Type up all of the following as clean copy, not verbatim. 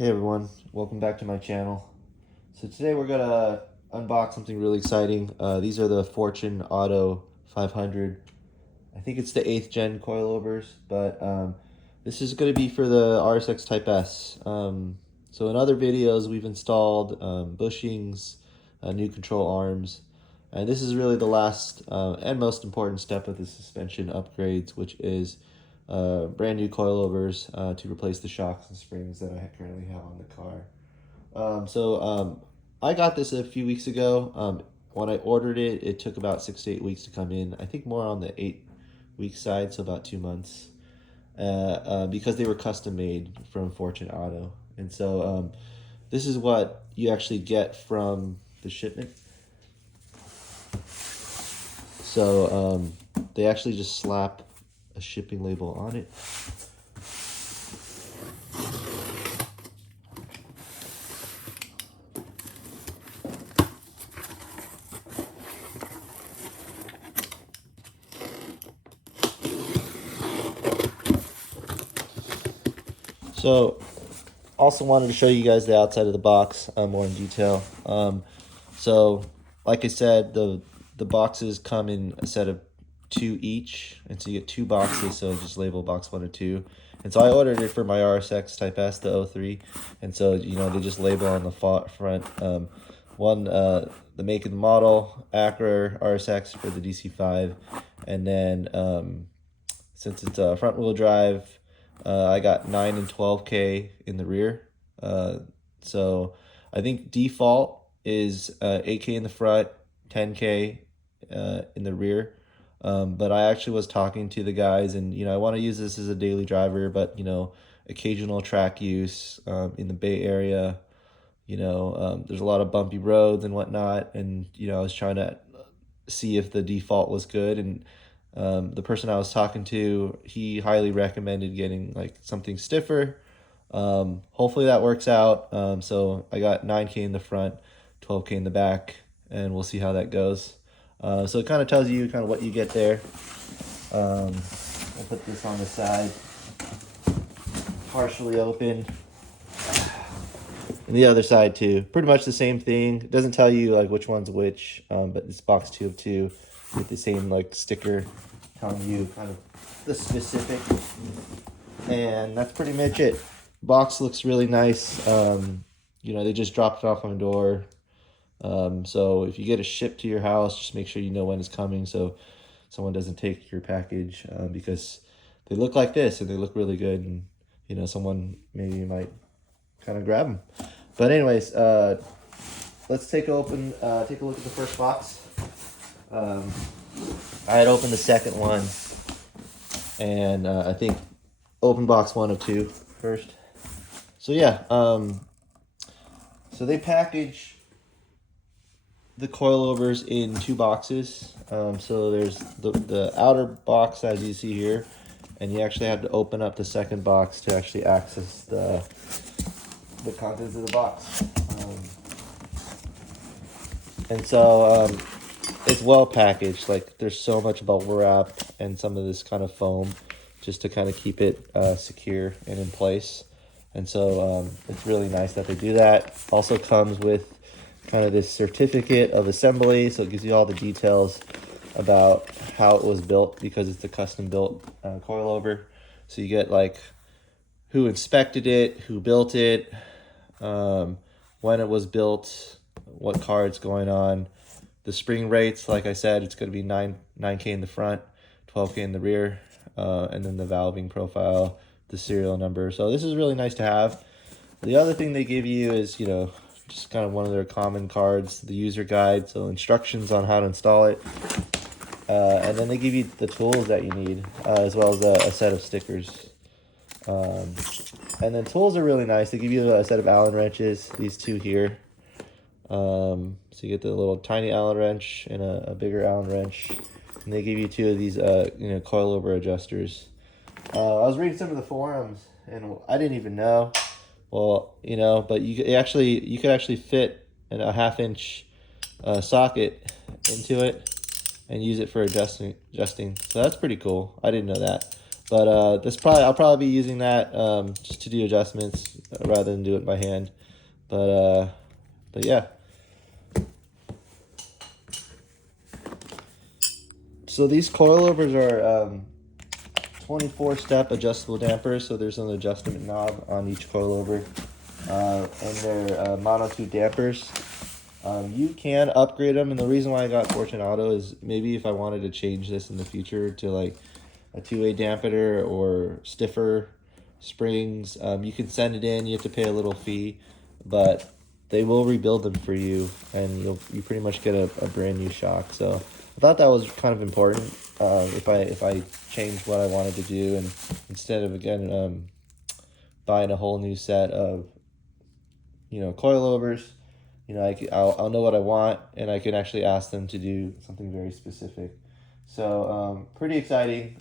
Hey everyone, welcome back to my channel. So today we're gonna unbox something really exciting. These are the Fortune Auto 500. I think it's the 8th gen coilovers, but this is gonna be for the RSX Type S. So in other videos we've installed bushings, new control arms, and this is really the last and most important step of the suspension upgrades, which is brand new coilovers to replace the shocks and springs that I currently have on the car. I got this a few weeks ago. When I ordered it, it took about 6 to 8 weeks to come in. I think more on the 8 week side, so about 2 months, because they were custom made from Fortune Auto. And so this is what you actually get from the shipment. So they actually just slap a shipping label on it. So also wanted to show you guys the outside of the box more in detail. So like I said, the boxes come in a set of 2 each, and so you get 2 boxes, so just label box 1 or 2. And so I ordered it for my RSX Type S, the 03, and so they just label on the front one, the make and the model, Acura RSX for the DC5, and then since it's a front wheel drive, I got 9 and 12K in the rear. So I think default is 8K in the front, 10K in the rear. But I actually was talking to the guys, and I want to use this as a daily driver, but occasional track use in the Bay Area. There's a lot of bumpy roads and whatnot, and I was trying to see if the default was good, and the person I was talking to, he highly recommended getting like something stiffer. Hopefully that works out. So I got 9K in the front, 12K in the back, and we'll see how that goes. So it kind of tells you kind of what you get there. I'll put this on the side, partially open. And the other side too, pretty much the same thing. It doesn't tell you like which one's which, but it's box 2 of 2 with the same like sticker telling you kind of the specific. And that's pretty much it. Box looks really nice. They just dropped it off on the door. So if you get it shipped to your house, just make sure you know when it's coming so someone doesn't take your package, because they look like this and they look really good, and someone maybe might kind of grab them. But anyways, let's take a look at the first box. I had opened the second one, and I think open box 1 of 2 first. So yeah, so they package the coilovers in 2 boxes. So there's the outer box, as you see here, and you actually have to open up the second box to actually access the contents of the box. And so it's well packaged. Like there's so much bubble wrap and some of this kind of foam just to kind of keep it secure and in place. And so it's really nice that they do that. Also comes with kind of this certificate of assembly, so it gives you all the details about how it was built, because it's a custom built coilover. So you get like who inspected it, who built it, when it was built, what car it's going on, the spring rates. Like I said, it's going to be 9K in the front, 12K in the rear, and then the valving profile, the serial number. So this is really nice to have. The other thing they give you is just kind of one of their common cards, the user guide, so instructions on how to install it, and then they give you the tools that you need, as well as a set of stickers. And then tools are really nice. They give you a set of Allen wrenches, these 2 here. So you get the little tiny Allen wrench and a bigger Allen wrench. And they give you 2 of these, coilover adjusters. I was reading some of the forums, and I didn't even know. Well, but you could actually fit a 1/2 inch socket into it and use it for adjusting. So that's pretty cool. I didn't know that. But I'll probably be using that just to do adjustments. rather than do it by hand. But yeah. So these coilovers are 24-step adjustable dampers. So there's an adjustment knob on each coilover, and they're monotube dampers. You can upgrade them, and the reason why I got Fortunato is maybe if I wanted to change this in the future to like a two-way dampener or stiffer springs, you can send it in. You have to pay a little fee, but they will rebuild them for you, and you pretty much get a brand new shock. So I thought that was kind of important. If I changed what I wanted to do, and instead of again buying a whole new set of coilovers, I'll know what I want, and I can actually ask them to do something very specific. So pretty exciting.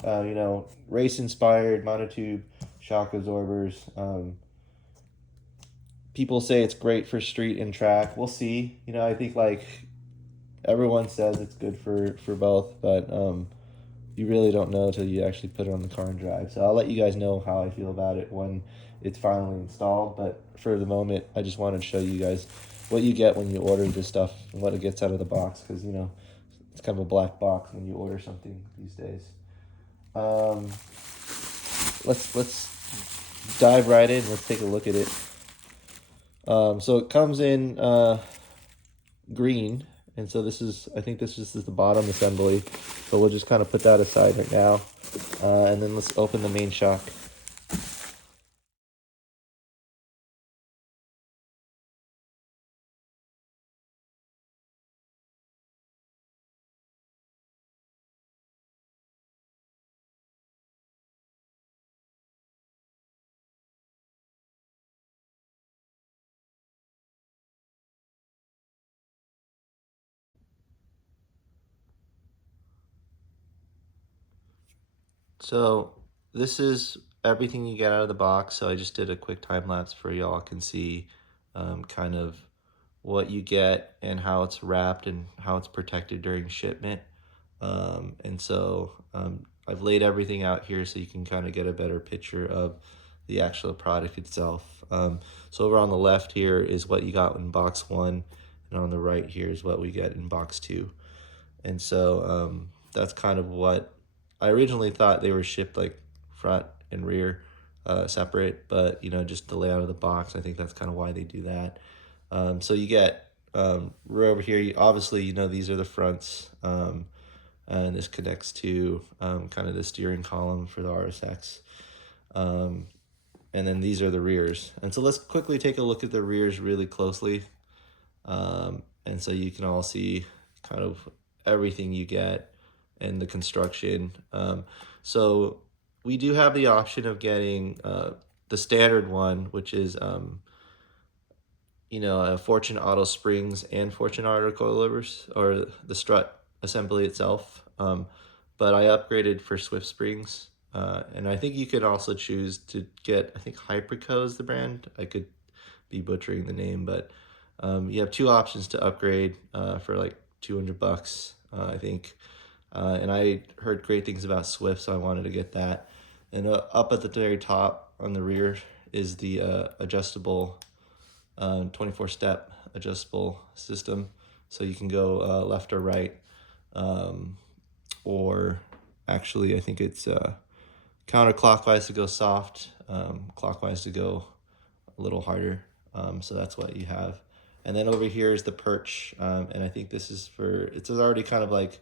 Race inspired monotube shock absorbers. People say it's great for street and track. We'll see. I think like everyone says it's good for both, but you really don't know until you actually put it on the car and drive. So I'll let you guys know how I feel about it when it's finally installed. But for the moment, I just wanted to show you guys what you get when you order this stuff and what it gets out of the box, because it's kind of a black box when you order something these days. Let's dive right in. Let's take a look at it. So it comes in green, and so I think this is the bottom assembly, so we'll just kind of put that aside right now, and then let's open the main shock. So this is everything you get out of the box. So I just did a quick time lapse for y'all can see kind of what you get and how it's wrapped and how it's protected during shipment. And so I've laid everything out here so you can kind of get a better picture of the actual product itself. So over on the left here is what you got in box 1, and on the right here is what we get in box 2. And so that's kind of what I originally thought. They were shipped like front and rear separate, but just the layout of the box, I think that's kind of why they do that. So you get right over here, obviously these are the fronts, and this connects to kind of the steering column for the RSX, and then these are the rears. And so let's quickly take a look at the rears really closely, and so you can all see kind of everything you get and the construction. So we do have the option of getting the standard one, which is a Fortune Auto springs and Fortune Auto coilovers, or the strut assembly itself. But I upgraded for Swift springs, and I think you could also choose to get, I think Hyperco is the brand. I could be butchering the name, but you have 2 options to upgrade for like $200, I think. And I heard great things about Swift, so I wanted to get that. And up at the very top on the rear is the adjustable 24-step adjustable system, so you can go left or right, or actually I think it's counterclockwise to go soft, clockwise to go a little harder. So that's what you have. And then over here is the perch, and I think this is it's already kind of like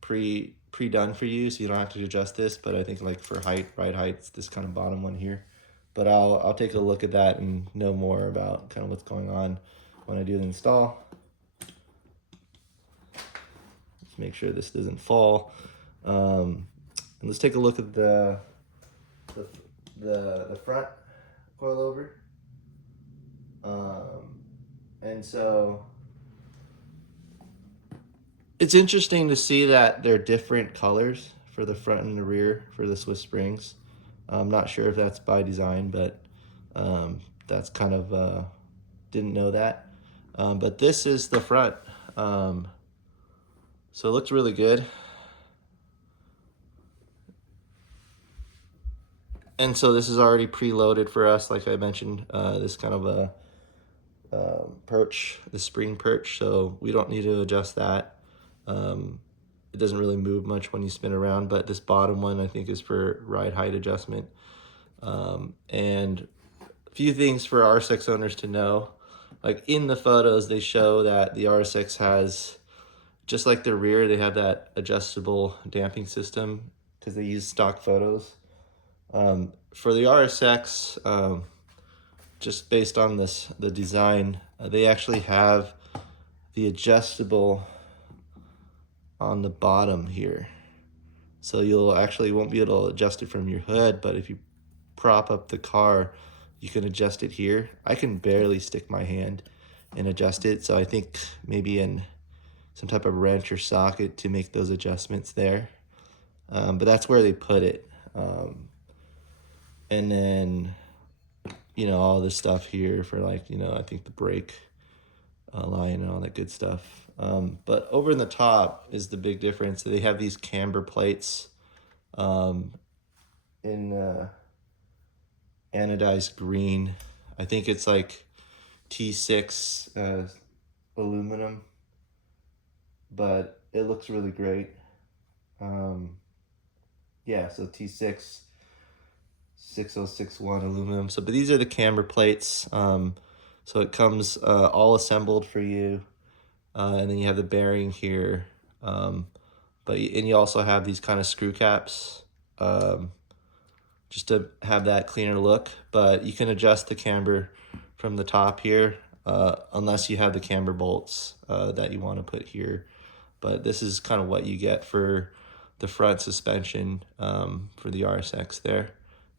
pre-done for you, so you don't have to adjust this. But I think like for ride height, it's this kind of bottom one here. But I'll take a look at that and know more about kind of what's going on when I do the install. Let's make sure this doesn't fall. And let's take a look at the front coilover. And so it's interesting to see that they're different colors for the front and the rear for the Swiss springs. I'm not sure if that's by design, but that's kind of, didn't know that. But this is the front. So it looks really good. And so this is already preloaded for us, like I mentioned, this kind of a perch, the spring perch, so we don't need to adjust that. It doesn't really move much when you spin around, but this bottom one I think is for ride height adjustment. And a few things for RSX owners to know. Like in the photos, they show that the RSX has, just like the rear, they have that adjustable damping system because they use stock photos. For the RSX, just based on the design, they actually have the adjustable on the bottom here. So you'll actually won't be able to adjust it from your hood, but if you prop up the car, you can adjust it here. I can barely stick my hand and adjust it, so I think maybe in some type of wrench or socket to make those adjustments there. But that's where they put it. And then, you know, all this stuff here for, like, you know, I think the brake line and all that good stuff. But over in the top is the big difference. They have these camber plates in anodized green. I think it's like T6 aluminum, but it looks really great. Yeah, so T6 6061 aluminum. So, but these are the camber plates. So it comes all assembled for you, and then you have the bearing here. And you also have these kind of screw caps, just to have that cleaner look. But you can adjust the camber from the top here, unless you have the camber bolts that you want to put here. But this is kind of what you get for the front suspension for the RSX there.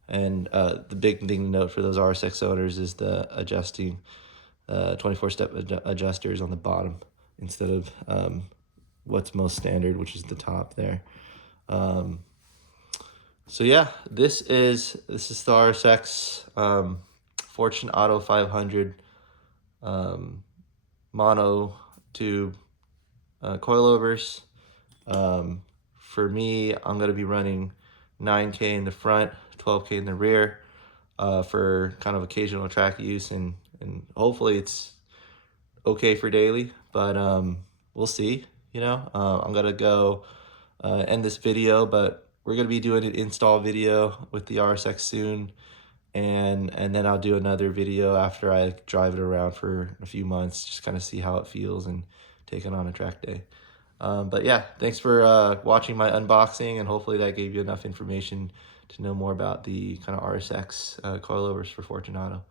And the big thing to note for those RSX owners is the adjusting 24-step adjusters on the bottom instead of what's most standard, which is the top there. So yeah, this is the RSX Fortune Auto 500 mono tube coilovers. For me, I'm going to be running 9K in the front, 12K in the rear for kind of occasional track use, and hopefully it's okay for daily, but we'll see. You know, I'm going to go end this video, but we're going to be doing an install video with the RSX soon, and then I'll do another video after I drive it around for a few months, just kind of see how it feels and take it on a track day. But yeah, thanks for watching my unboxing, and hopefully that gave you enough information to know more about the kind of RSX coilovers for Fortunato.